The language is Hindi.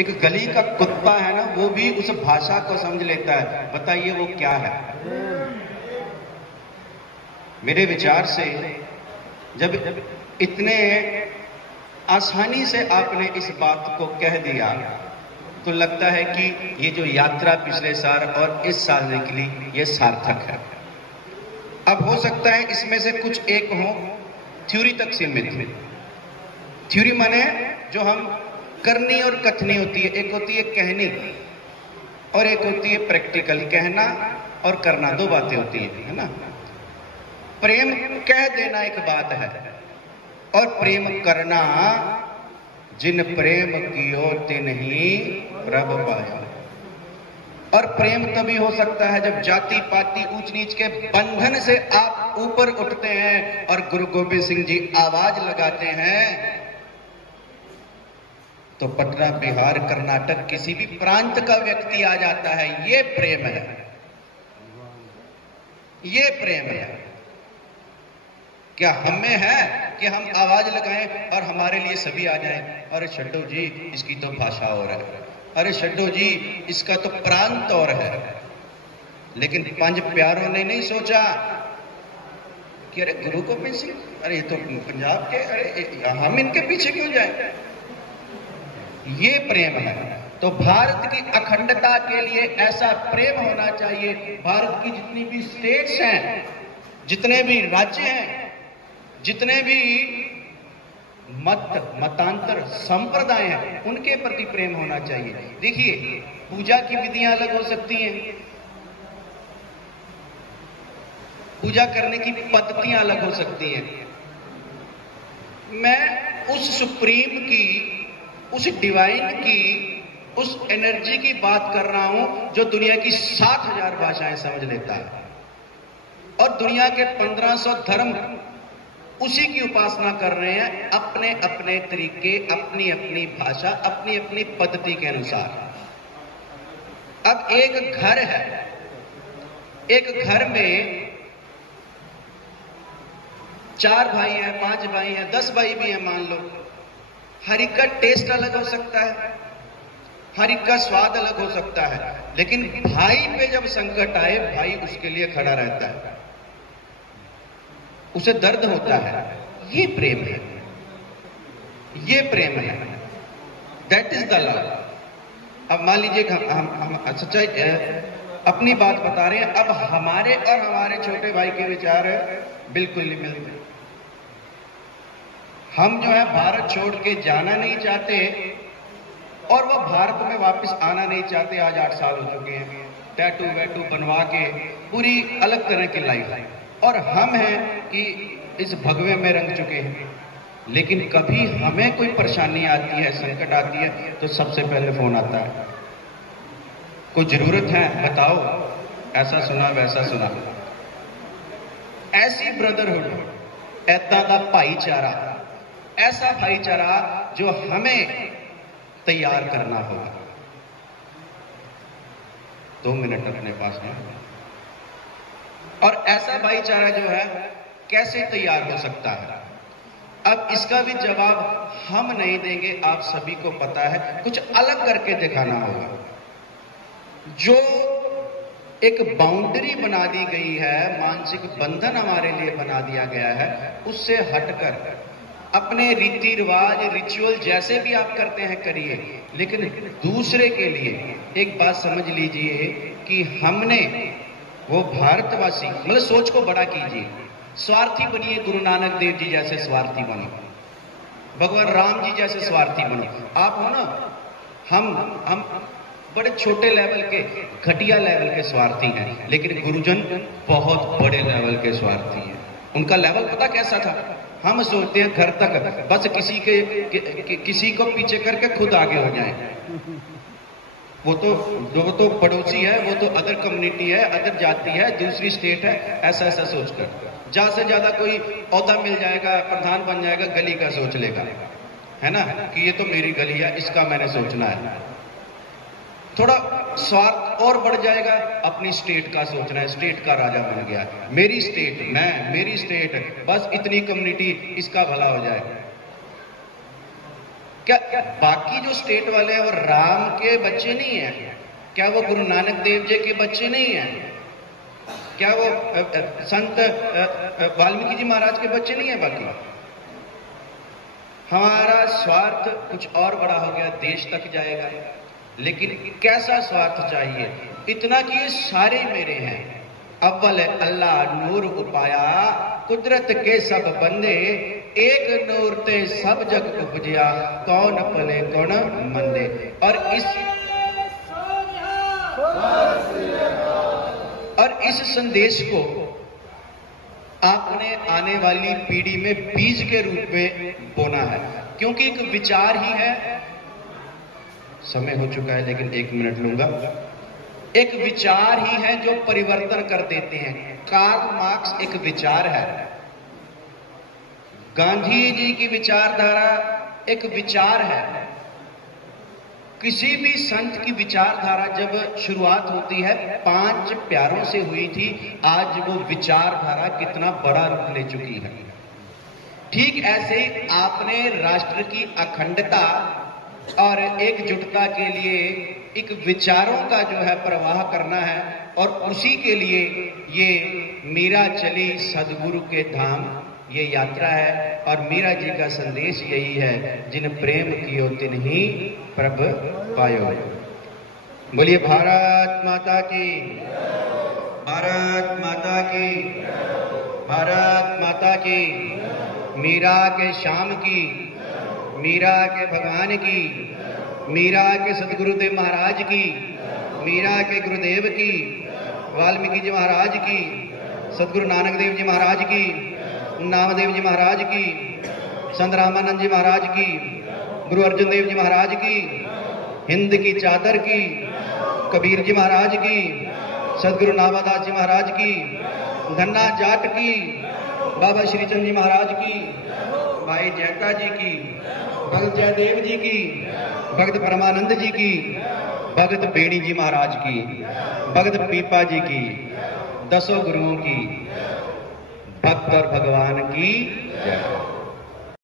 एक गली का कुत्ता है ना, वो भी उस भाषा को समझ लेता है। बताइए वो क्या है? मेरे विचार से जब इतने आसानी से आपने इस बात को कह दिया तो लगता है कि ये जो यात्रा पिछले साल और इस साल निकली ये सार्थक है। अब हो सकता है इसमें से कुछ एक हो थ्योरी तक सीमित। थ्योरी माने जो हम करनी और कथनी होती है, एक होती है कहनी और एक होती है प्रैक्टिकल। कहना और करना दो बातें होती है ना। प्रेम कह देना एक बात है और प्रेम करना जिन प्रेम कियो तिन्हीं रब पाया। और प्रेम तभी हो सकता है जब जाति पाति ऊंच नीच के बंधन से आप ऊपर उठते हैं और गुरु गोविंद सिंह जी आवाज लगाते हैं तो पटना, बिहार, कर्नाटक किसी भी प्रांत का व्यक्ति आ जाता है। ये प्रेम है, ये प्रेम है। क्या हमें है कि हम आवाज लगाएं और हमारे लिए सभी आ जाएं? अरे छड्डो जी, इसकी तो भाषा और है, अरे छड्डो जी, इसका तो प्रांत और है। लेकिन पंज प्यारों ने नहीं सोचा कि अरे गुरु गोविंद सिंह, अरे ये तो पंजाब के, अरे हम इनके पीछे क्यों जाएं? ये प्रेम है। तो भारत की अखंडता के लिए ऐसा प्रेम होना चाहिए। भारत की जितनी भी स्टेट्स हैं, जितने भी राज्य हैं, जितने भी मतांतर संप्रदाय हैं, उनके प्रति प्रेम होना चाहिए। देखिए, पूजा की विधियां अलग हो सकती हैं, पूजा करने की पद्धतियां अलग हो सकती हैं। मैं उस सुप्रीम की, उस डिवाइन की, उस एनर्जी की बात कर रहा हूं जो दुनिया की 60,000 भाषाएं समझ लेता है और दुनिया के 1500 धर्म उसी की उपासना कर रहे हैं, अपने अपने तरीके, अपनी अपनी भाषा, अपनी अपनी पद्धति के अनुसार। अब एक घर है, एक घर में 4 भाई हैं, 5 भाई हैं, 10 भाई भी हैं मान लो। हर एक का टेस्ट अलग हो सकता है, हर एक का स्वाद अलग हो सकता है, लेकिन भाई पे जब संकट आए, भाई उसके लिए खड़ा रहता है, उसे दर्द होता है। ये प्रेम है, ये प्रेम है। That is the love. अब मान लीजिए हम सच्चाई अपनी बात बता रहे हैं। अब हमारे और हमारे छोटे भाई के विचार बिल्कुल नहीं मिलते। हम जो है भारत छोड़ के जाना नहीं चाहते और वो भारत में वापस आना नहीं चाहते। आज 8 साल हो चुके हैं, टैटू वैटू बनवा के पूरी अलग तरह की लाइफ। और हम हैं कि इस भगवे में रंग चुके हैं। लेकिन कभी हमें कोई परेशानी आती है, संकट आती है, तो सबसे पहले फोन आता है, कोई जरूरत है बताओ, ऐसा सुना वैसा सुना। ऐसी ब्रदरहुड, ऐसा का भाईचारा, ऐसा भाईचारा जो हमें तैयार करना होगा। 2 मिनट अपने पास में। और ऐसा भाईचारा जो है कैसे तैयार हो सकता है? अब इसका भी जवाब हम नहीं देंगे, आप सभी को पता है। कुछ अलग करके दिखाना होगा। जो एक बाउंड्री बना दी गई है, मानसिक बंधन हमारे लिए बना दिया गया है, उससे हटकर अपने रीति रिवाज, रिचुअल जैसे भी आप करते हैं करिए, लेकिन दूसरे के लिए एक बात समझ लीजिए कि हमने वो भारतवासी, मतलब सोच को बड़ा कीजिए, स्वार्थी बनिए। गुरु नानक देव जी जैसे स्वार्थी बनो, भगवान राम जी जैसे स्वार्थी बनो। आप हो ना, हम बड़े छोटे लेवल के, घटिया लेवल के स्वार्थी हैं, लेकिन गुरुजन बहुत बड़े लेवल के स्वार्थी हैं। उनका लेवल पता कैसा था? हम सोचते हैं घर तक बस किसी को पीछे करके खुद आगे हो जाएं। वो तो पड़ोसी है, वो तो अदर कम्युनिटी है, अदर जाति है, दूसरी स्टेट है, ऐसा ऐसा सोचकर ज्यादा से ज्यादा कोई औहदा मिल जाएगा, प्रधान बन जाएगा, गली का सोच लेगा, है ना, कि ये तो मेरी गली है, इसका मैंने सोचना है। थोड़ा स्वार्थ और बढ़ जाएगा, अपनी स्टेट का सोचना है, स्टेट का राजा बन गया, मेरी स्टेट, मैं, मेरी स्टेट, बस इतनी कम्युनिटी, इसका भला हो जाए। क्या बाकी जो स्टेट वाले हैं वो राम के बच्चे नहीं हैं? क्या वो गुरु नानक देव जी के बच्चे नहीं हैं? क्या वो संत वाल्मीकि जी महाराज के बच्चे नहीं हैं? बाकी हमारा स्वार्थ कुछ और बड़ा हो गया, देश तक जाएगा। लेकिन कैसा स्वार्थ चाहिए? इतना कि ये सारे मेरे हैं। अव्वल अल्लाह नूर उपाया, कुदरत के सब बंदे, एक नूर ते सब जग उपजिया, कौन पले कौन मंदे। और इस संदेश को आपने आने वाली पीढ़ी में बीज के रूप में बोना है, क्योंकि एक विचार ही है। समय हो चुका है लेकिन 1 मिनट लूंगा। एक विचार ही है जो परिवर्तन कर देते हैं। कार्ल मार्क्स एक विचार है, गांधी जी की विचारधारा एक विचार है। किसी भी संत की विचारधारा जब शुरुआत होती है 5 प्यारों से हुई थी, आज वो विचारधारा कितना बड़ा रूप ले चुकी है। ठीक ऐसे आपने राष्ट्र की अखंडता और एकजुटता के लिए एक विचारों का जो है प्रवाह करना है, और उसी के लिए ये मीरा चली सदगुरु के धाम ये यात्रा है। और मीरा जी का संदेश यही है, जिन प्रेम कियो तिन ही प्रभ पायो। बोलिए भारत माता की, भारत माता की, भारत माता की। मीरा के श्याम की, मीरा के भगवान की, मीरा के सदगुरुदेव महाराज की, मीरा के गुरुदेव की, वाल्मीकि जी महाराज की, सदगुरु नानक देव जी महाराज की, नामदेव जी महाराज की, संत रामानंद जी महाराज की, गुरु अर्जुन देव जी महाराज की, हिंद की चादर की, कबीर जी महाराज की, सदगुरु नाभादास जी महाराज की, धन्ना जाट की, बाबा श्रीचंद जी महाराज की, भाई जैका जी की, भगत जयदेव जी की, भगत परमानंद जी की, भगत बेणी जी महाराज की, भगत पीपा जी की, 10 गुरुओं की, भक्त और भगवान की जय।